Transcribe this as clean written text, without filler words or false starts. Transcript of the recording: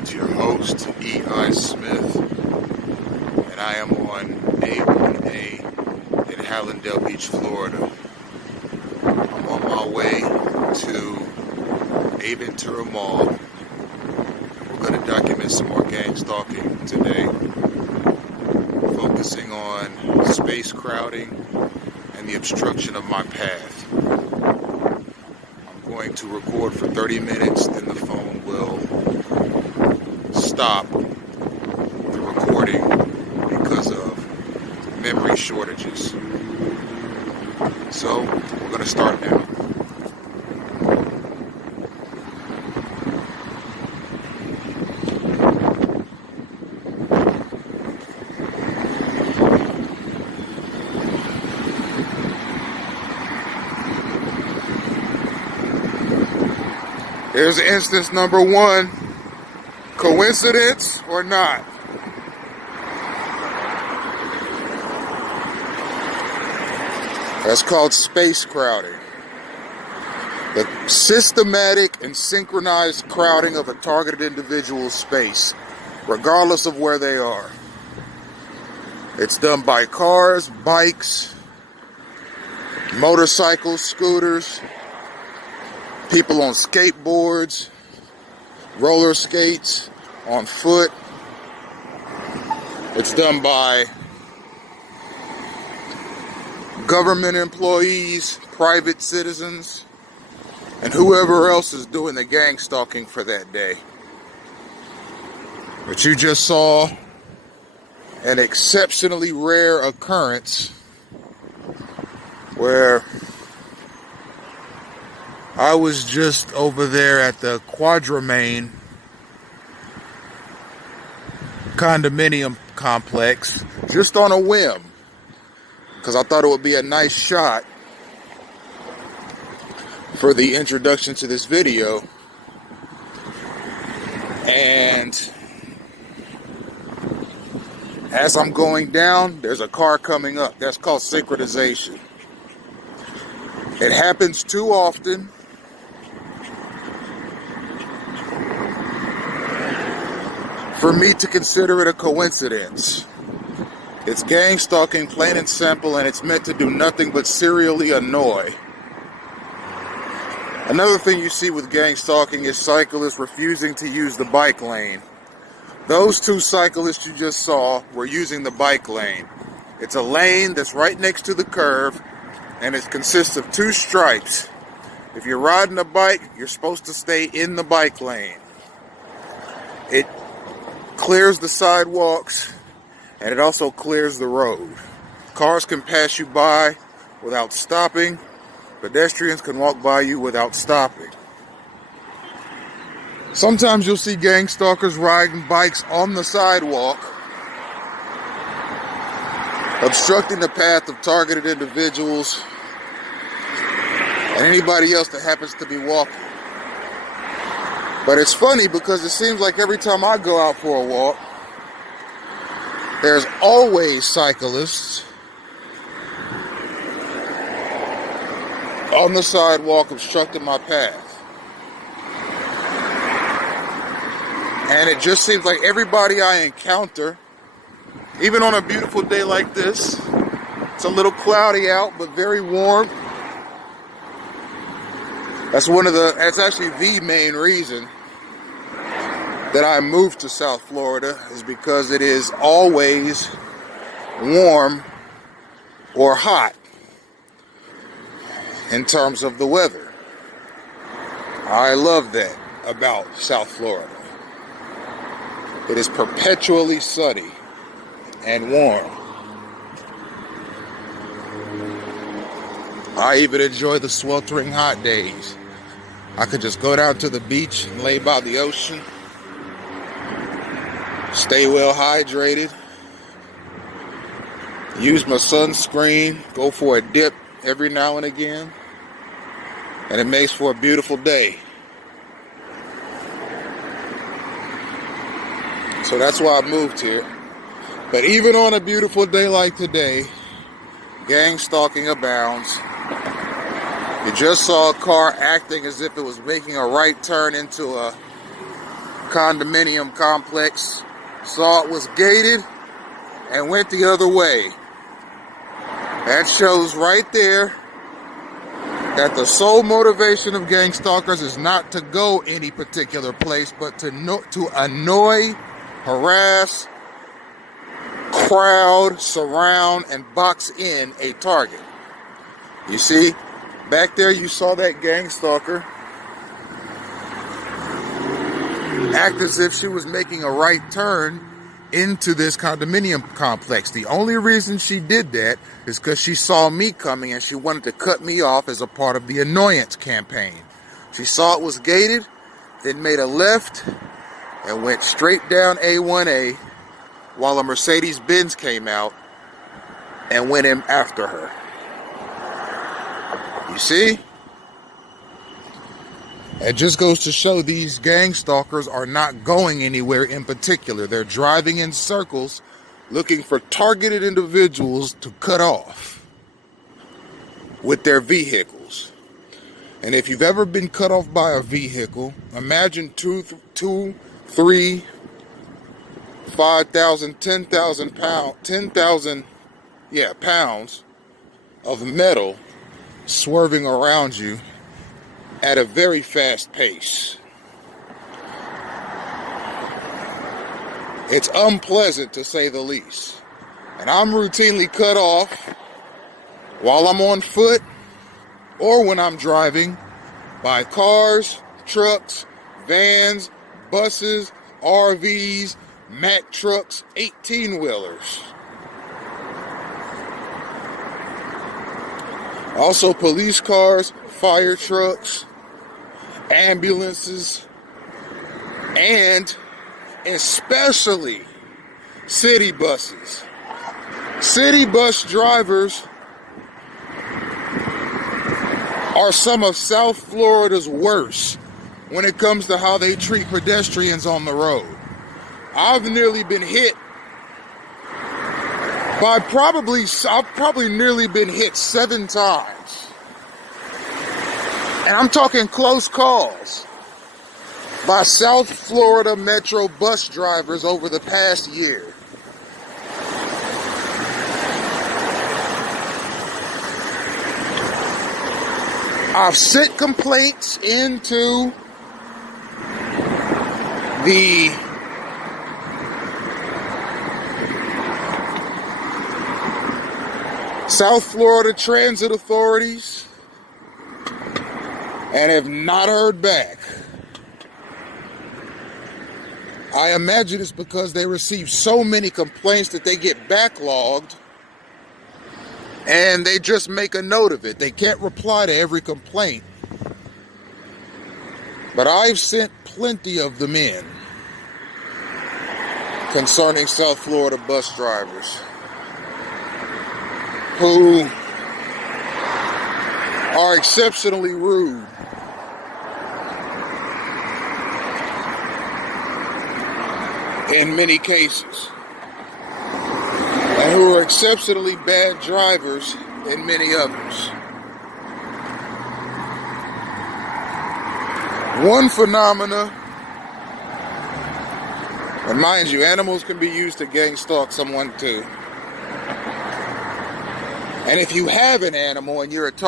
It's your host, E.I. Smith, and I am on A1A in Hallandale Beach, Florida. I'm on my way to Ventura Mall. We're going to document some more gang stalking today, focusing on space crowding and the obstruction of my path. I'm going to record for 30 minutes, then the phone will stop the recording because of memory shortages. So we're going to start now. Here's instance number one. Coincidence or not? That's called space crowding. The systematic and synchronized crowding of a targeted individual's space, regardless of where they are. It's done by cars, bikes, motorcycles, scooters, people on skateboards, roller skates, on foot. It's done by government employees, private citizens, and whoever else is doing the gang stalking for that day. But you just saw an exceptionally rare occurrence where I was just over there at the Quadremain condominium complex just on a whim because I thought it would be a nice shot for the introduction to this video. And as I'm going down, there's a car coming up. That's called synchronization. It happens too often for me to consider it a coincidence. It's gang stalking, plain and simple, and it's meant to do nothing but serially annoy. Another thing you see with gang stalking is cyclists refusing to use the bike lane. Those two cyclists you just saw were using the bike lane. It's a lane that's right next to the curve, and it consists of two stripes. If you're riding a bike, you're supposed to stay in the bike lane. It clears the sidewalks, and it also clears the road. Cars can pass you by without stopping. Pedestrians can walk by you without stopping. Sometimes you'll see gang stalkers riding bikes on the sidewalk, obstructing the path of targeted individuals and anybody else that happens to be walking. But it's funny because it seems like every time I go out for a walk, there's always cyclists on the sidewalk obstructing my path. And it just seems like everybody I encounter, even on a beautiful day like this, it's a little cloudy out, but very warm. That's actually the main reason that I moved to South Florida, is because it is always warm or hot in terms of the weather. I love that about South Florida. It is perpetually sunny and warm. I even enjoy the sweltering hot days. I could just go down to the beach and lay by the ocean, stay well hydrated, use my sunscreen, go for a dip every now and again, and it makes for a beautiful day. So that's why I moved here. But even on a beautiful day like today, gang stalking abounds. You just saw a car acting as if it was making a right turn into a condominium complex, saw it was gated, and went the other way. That shows right there that the sole motivation of gang stalkers is not to go any particular place, but to annoy, harass, crowd, surround, and box in a target. You see, back there you saw that gang stalker act as if she was making a right turn into this condominium complex. The only reason she did that is because she saw me coming and she wanted to cut me off as a part of the annoyance campaign. She saw it was gated, then made a left and went straight down A1A while a Mercedes-Benz came out and went in after her. You see? It just goes to show these gang stalkers are not going anywhere in particular. They're driving in circles looking for targeted individuals to cut off with their vehicles. And if you've ever been cut off by a vehicle, imagine 2, 3, 5,000, 10,000 pounds of metal swerving around you at a very fast pace. It's unpleasant to say the least. And I'm routinely cut off while I'm on foot or when I'm driving by cars, trucks, vans, buses, RVs, Mack trucks, 18-wheelers. Also police cars, fire trucks, ambulances, and especially city buses. City bus drivers are some of South Florida's worst when it comes to how they treat pedestrians on the road. I've nearly been hit I've probably nearly been hit 7 times. And I'm talking close calls by South Florida Metro bus drivers over the past year. I've sent complaints into the South Florida transit authorities and have not heard back. I imagine it's because they receive so many complaints that they get backlogged and they just make a note of it. They can't reply to every complaint. But I've sent plenty of them in concerning South Florida bus drivers who are exceptionally rude. In many cases, and who are exceptionally bad drivers in many others. One phenomena, and mind you, animals can be used to gang stalk someone too. And if you have an animal and you're a target,